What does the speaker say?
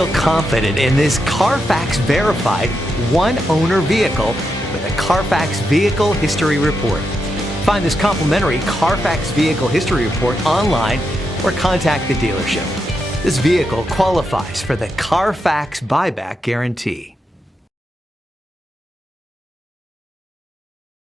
Feel confident in this Carfax verified one-owner vehicle with a Carfax Vehicle History Report. Find this complimentary Carfax Vehicle History Report online or contact the dealership. This vehicle qualifies for the Carfax Buyback Guarantee.